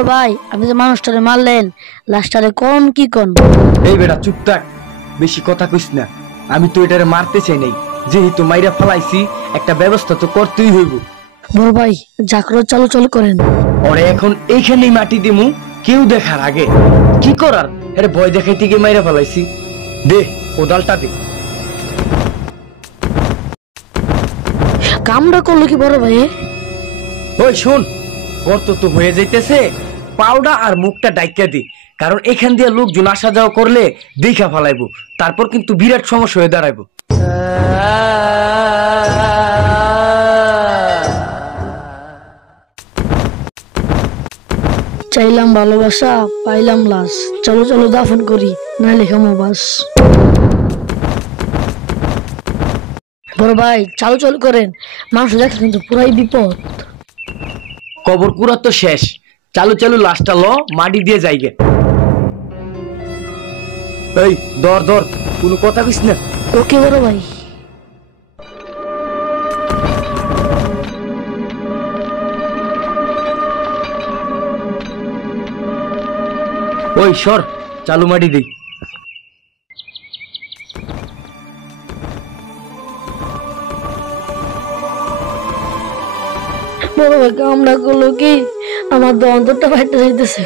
বড় ভাই আপনি যে মানুষটারে মারলেন লাশটারে কোন কি কোন? এই বেটা চুপ থাক, বেশি কথা কইস না। আমি তো এটারে মারতে চাই নাই, যেহেতু মাইরা ফেলাইছি একটা ব্যবস্থা তো করতেই হইব। বড় ভাই জাকরত চালু করেন। ওরে এখন এইখানেই মাটি দিমু, কেউ দেখার আগে। কি করার, আরে ভয় দেখাইতে গিয়ে মাইরা ফেলাইছি। দে কোদালটা দে। কামটা করলো কি বড় ভাই? ওই শোন, গর্ত তো হয়ে যাইতেছে, পাউডা আর মুখটা ডাইকা দি, কারণ এখান দিয়ে লোকজন আসা যাওয়া করলে দেখা ফেলাইবো, তারপর কিন্তু বিরাট সমস্যা হয়ে দাঁড়াইবো। চাইলাম ভালোবাসা পাইলাম লাশ, চলো চলো দাফন করি না লেখামো বাস। বড় ভাই চালু করেন, মানুষ দেখে কিন্তু পুরাই বিপদ। কবর পুরা তো শেষ, চালু লাশটা ল, মাটি দিয়ে যাইগে। এই ধর ধর, কোনো কথা কইস না। ওকে বড় ভাই। ওই সর, চালু মাটি দেই। বড় ভাই কামড়া করলো কি, আমার তো অন্তরটা ফাইটে যাইতেছে।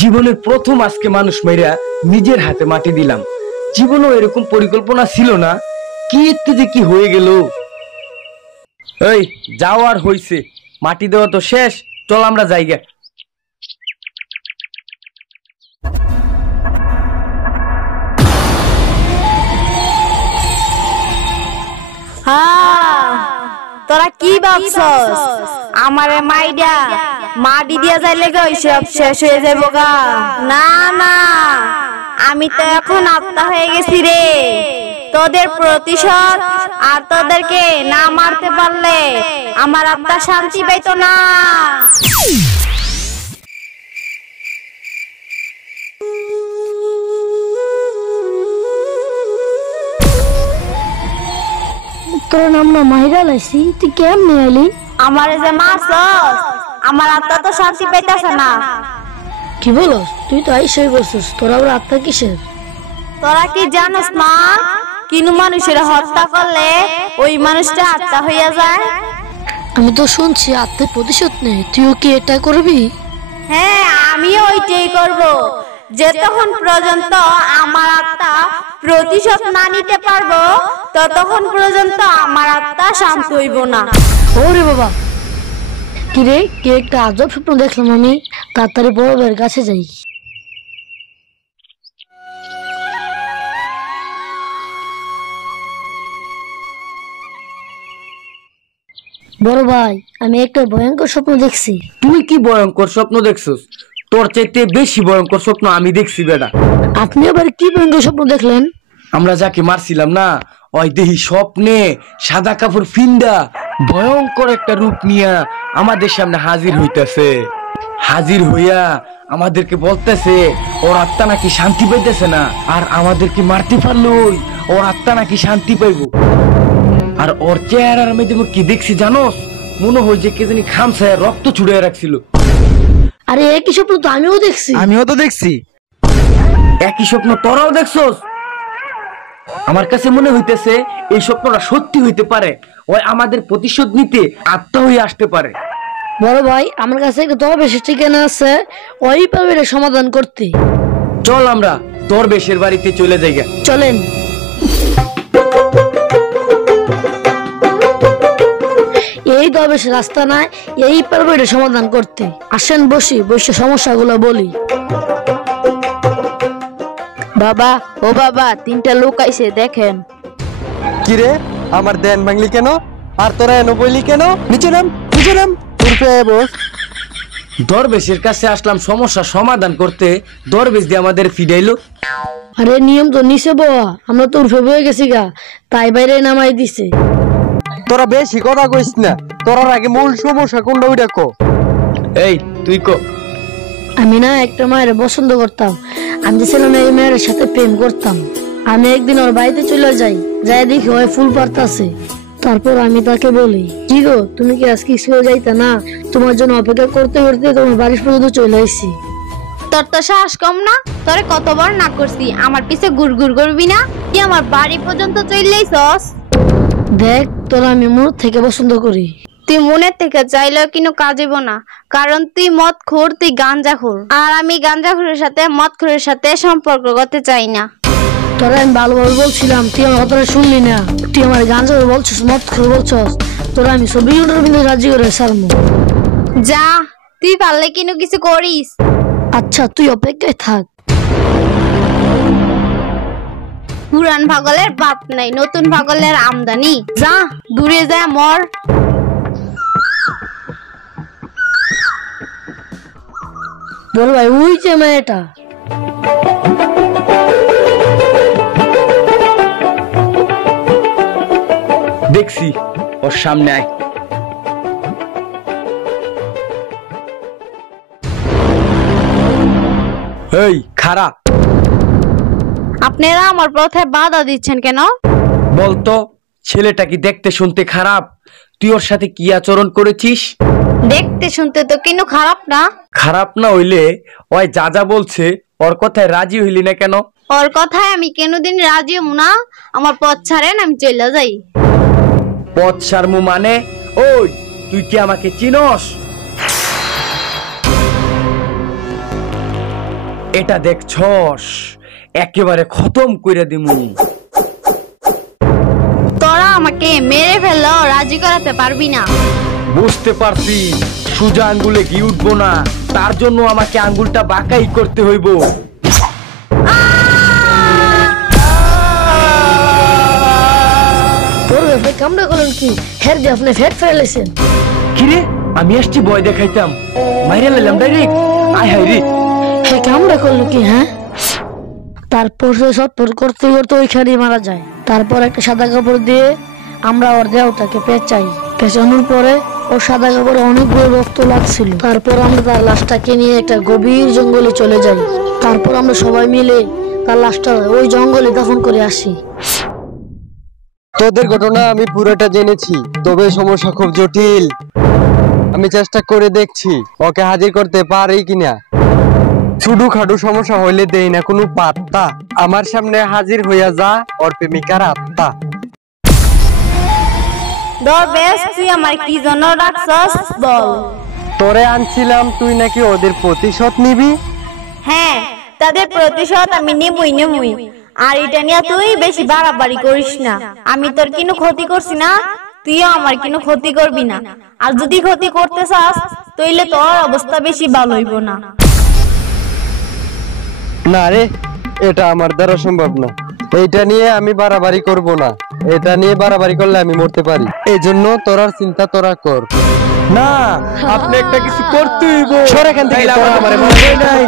জীবনের প্রথম আজকে মানুষ মাইরা নিজের হাতে মাটি দিলাম। জীবনেও এরকম পরিকল্পনা ছিল না, কি একটু যে কি হয়ে গেল। এই যাওয়ার হইছে, মাটি দেওয়া তো শেষ, চল আমরা যাইগা। তোরা কি ভাবছস আমারে মাইডা মাটি দিয়া যাইলে গো সব শেষ হয়ে যাবো গা? না না, আমি তো এখন আত্মা হয়ে গেছি রে। তোদের প্রতিশোধ আর তোদেরকে না মারতে পারলে আমার আত্মা শান্তি পাইতো না। তোর নাম না মাইরা লাইছি, তুই কেমনে আইলি? আমারে যে মারছস আমার আত্মা তো শান্তি পাইতাছে না। কি বলস? তুই তো আইসই বলছিস, তোর আবার আত্মা কিসের? তোরা কি জানোস না, কিনু মানুষের হত্যা করলে ওই মানুষটা আত্মা হইয়া যায়? আমি তো শুনছি আত্মার প্রতিশোধ নেই, তুইও কি এটা করবি? হ্যাঁ, আমিও ওইটাই করব। যতক্ষণ পর্যন্ত আমার আত্মা প্রতিশোধ না নিতে পারবো ততক্ষণ পর্যন্ত আমার আত্মা শান্ত হইব না। ওরে বাবা, কি রে, কি একটা আজব স্বপ্ন দেখলাম আমি। তাড়াতাড়ি বড় ভাইয়ের কাছে যাই। বড় ভাই আমি একটা ভয়ঙ্কর স্বপ্ন দেখছি। তুই কি ভয়ঙ্কর স্বপ্ন দেখছস? তোর চাইতে বেশি ভয়ঙ্কর স্বপ্ন আমি দেখছি বেটা। আপনি আবার কি ভয়ঙ্কর স্বপ্ন দেখলেন? আমরা যাকে মারছিলাম না, ওই দেহি স্বপ্নে সাদা কাপড় ফিন্দা ভয়ঙ্কর একটা রূপ নিয়া আমাদের সামনে হাজির হইতেছে। হাজির হইয়া আমাদেরকে বলতেছে ওর আত্মা নাকি শান্তি পাইতেছে না, আর আমাদেরকে মারতে পারলই ওর আত্মা নাকি শান্তি পাইব। আর ওর চেহারার মধ্যে কি দেখছি জানোস? মনে হয় যে কে জানি খামছায় রক্ত ছুড়ে রাখছিল। আরে একই স্বপ্ন তো আমিও দেখছি। আমিও তো দেখছি। একই স্বপ্ন তোরাও দেখছস? আমার কাছে মনে হইতেছে এই স্বপ্নটা সত্যি হইতে পারে, ওই আমাদের প্রতিশোধ নিতে আত্মা হয়ে আসতে পারে। বড় ভাই আমার কাছে একটা দরবেশের ঠিকানা আছে, ওই পাবে এটা সমাধান করতে। চল আমরা দরবেশের বাড়িতে চলে যাই। চলেন। এই দরবেশের রাস্তা নাই, এই পারবে এটা সমাধান করতে। আসেন বসে সমস্যাগুলো বলি। বাবা, ও বাবা, 3টা লোক আইছে দেখেন। কি রে, আমার দেন ভাঙলি কেন? আর তোরা এনো বইলি কেন? নিচে নাম বস। দরবেশের কাছে আসলাম সমস্যা সমাধান করতে, দরবেশ দিয়ে আমাদের ফিডাইলো। আরে নিয়ম তো নিচে বয়া, আমরা তো উঠে বয়ে গেছি গা, তাই বাইরে নামাই দিছে। তোরা বেশি কথা কইস না, তোর আগে মূল সমস্যা কোনটা ওইটা কো। এই তুই কো। আমি না একটা মায়ের পছন্দ করতাম, আমি যে ছিলাম এই মেয়ের সাথে প্রেম করতাম। আমি একদিন ওর বাড়িতে চলে যাই, যাই দেখি ওই ফুল পারতাছে। তারপর আমি তাকে বলি, কি গো তুমি কি আজকে স্কুলে যাইতে না? তোমার জন্য অপেক্ষা করতে করতে তোমার বাড়ি পর্যন্ত চলে আসছি। তোর তো সাহস কম না? তোরে কতবার না করছি আমার পিছে গুড়গুড় করবি না? কি আমার বাড়ি পর্যন্ত চলেইছস? দেখ তোরা আমি মন থেকে পছন্দ করি। তুই মনের থেকে চাইলেও কিন্তু কাজেব না, কারণ তুই মদ খোর, তুই গাঞ্জাখোর, আর আমি গাঞ্জাখোরের সাথে মদখোরের সাথে সম্পর্ক করতে চাই না। তোরা আমি ভালোভাবে বলছিলাম, তুই আমার কথাটা শুনলি না। তুই আমার গাঞ্জা বলছিস, মদ করে বলছস। তোরা আমি 24 ঘন্টার মধ্যে রাজি করে ছাড়বো। যা, তুই পারলে কিন্তু কিছু করিস। আচ্ছা তুই অপেক্ষায় থাক। পুরান পাগলের বাপ নাই, নতুন পাগলের আমদানি। যা দূরে যা মর। বল ভাই, ওই যে মেয়েটা। দেখছি, ওর সামনে আয়। এই খারা, আপনারা আমার পথে বাধা দিচ্ছেন কেন? বলতো ছেলেটা কি দেখতে শুনতে খারাপ? তুই ওর সাথে কি আচরণ করেছিস? দেখতে শুনতে তো কিন্তু খারাপ না। খারাপ না হইলে ওই যা যা বলছে ওর কথায় রাজি হইলি না কেন? ওর কথায় আমি কোনোদিন রাজি হব না। আমার পথ ছাড়েন, আমি চলে যাই। পথ সারমু মানে? ওই তুই কি আমাকে চিনস? এটা দেখছস, একেবারে খতম কইরা দিমু। তোরা আমাকে মেরে ফেললেও রাজি করাতে পারবি না। বুঝতে পারছি, সোজা আঙ্গুলে ঘি উঠবো না, তার জন্য আমাকে আঙ্গুলটা বাঁকাই করতে হইব। তোর ব্যাপারে কামড়া করলেন কি? হের দিয়ে আপনি ফেট ফেলেছেন। কিরে, আমি আসছি ভয় দেখাইতাম, মাইরে লাইলাম ডাইরেক্ট। আয় হায় রে, হে কামড়া করলো কি? হ্যাঁ, তারপর সে সটপট করতে করতে ওইখানেই মারা যায়। তারপর একটা সাদা কাপড় দিয়ে আমরা ওর দেহটাকে পেঁচাই। পেঁচানোর পরে ওর সাদা কাপড়ে অনেকগুলো রক্ত লাগছিল। তারপর আমরা তার লাশটাকে নিয়ে একটা গভীর জঙ্গলে চলে যাই। তারপর আমরা সবাই মিলে তার লাশটা ওই জঙ্গলে দাফন করে আসি। তোদের ঘটনা আমি পুরোটা জেনেছি, তবে সমস্যা খুব জটিল। আমি চেষ্টা করে দেখছি ওকে হাজির করতে পারি কিনা। ছুডু খাডু সমস্যা হইলে দেই না কোনো পাত্তা। আমার সামনে হাজির হইয়া যা ওর প্রেমিকার আত্মা। দরবেশ, তুই আমার কি জন্য রাখছস বল? তোরে আনছিলাম তুই নাকি ওদের প্রতিশোধ নিবি। হ্যাঁ, তাদের প্রতিশোধ আমি নেবই। আর এটা নিয়ে তুই বেশি বাড়াবাড়ি করিস না। আমি তোর কোনো ক্ষতি করছি না, তুইও আমার কোনো ক্ষতি করবি না। আর যদি ক্ষতি করতে চাস তাইলে তোর অবস্থা বেশি ভালো হইব না। না রে, এটা আমার দ্বারা সম্ভব না। এইটা নিয়ে আমি বাড়াবাড়ি করব না। এটা নিয়ে বাড়াবাড়ি করলে আমি মরতে পারি। এই জন্য তোরার চিন্তা তোরা কর। না আপনি একটা কিছু করতে হইব। সর এখান থেকে, তোরা আমারে মারবে নাই।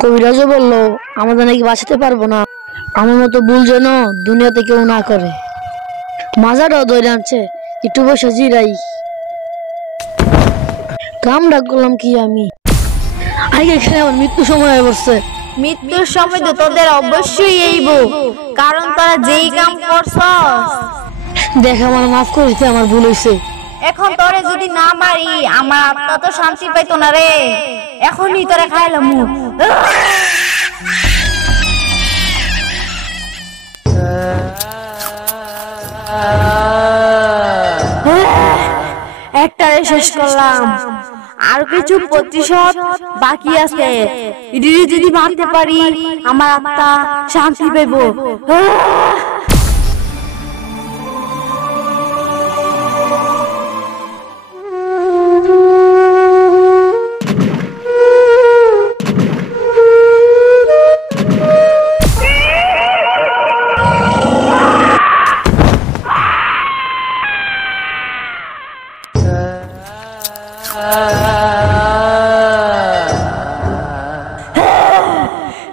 কবিরাজও বললো আমাদের নাকি বাঁচাতে পারবো না। আমার মতো ভুল যেন দুনিয়াতে কেউ না করে। মাজাটাও ধরে আনছে, একটু বসে জিরাই। কাম ডাক করলাম কি আমি? আগে এখানে আমার মৃত্যু সময় হয়ে পড়ছে। মৃত্যুর সময় তো তোদের অবশ্যই এইব, কারণ তোরা যেই কাম করছস। দেখ আমার মাফ করে দিতে, আমার ভুল হয়েছে। এখন তোরে যদি না মারি আমার আত্মা তো শান্তি পাইতো না রে। এখনই তোরে খাইলাম। একটারে শেষ করলাম, আর কিছু প্রতিশোধ বাকি আছে। যদি মারতে পারি আমার আত্মা শান্তি পাইব।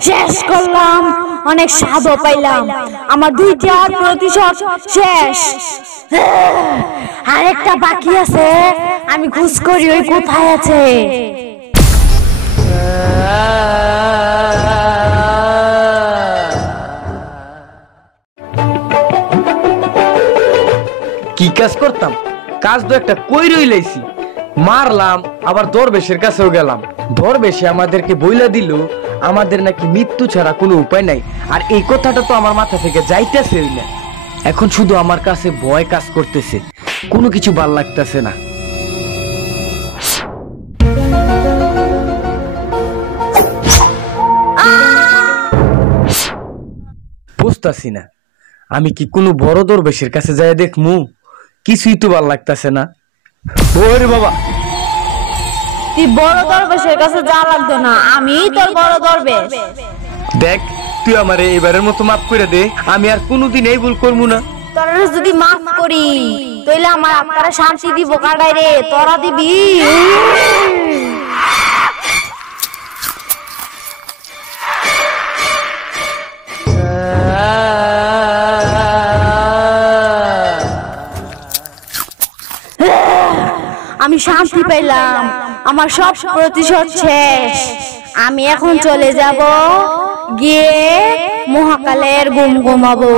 শেষ করলাম, অনেক স্বাদও পাইলাম। আমার দুইটা প্রতিশোধ শেষ। আরেকটা বাকি আছে, আমি খোঁজ করি ওই কোথায় আছে। কাজ করতাম, কাজ তো একটা কই রইলাইছি, মারলাম, আবার দরবেশের কাছেও গেলাম। দরবেশে আমাদেরকে বইলা দিল আমাদের নাকি মৃত্যু ছাড়া কোনো উপায় নাই। আর এই কথাটা তো আমার মাথা থেকে যাইতেছে না। এখন শুধু আমার কাছে ভয় কাজ করতেছে, কোনো কিছু ভাল লাগতেছে না। বুঝতাছি না আমি কি কোনো বড় দরবেশের কাছে যাই দেখমু, কিছুই তো ভাল লাগতেছে না। ওরে বাবা, তুই বড় দরবেশের কাছে যা লাগতো না, আমি তোর বড় দরবেশ। দেখ তুই আমারে এবারের মতো মাফ করে দে, আমি আর কোনোদিন এই ভুল করবো না। তোরা যদি মাফ করি তাইলে আমার আত্মারা শান্তি দিব কাটাই রে, তোরা দিবি। আমি শান্তি পেলাম, আমার সব প্রতিশোধ শেষ। আমি এখন চলে যাব, গিয়ে মহাকালের ঘুম ঘুমাবো।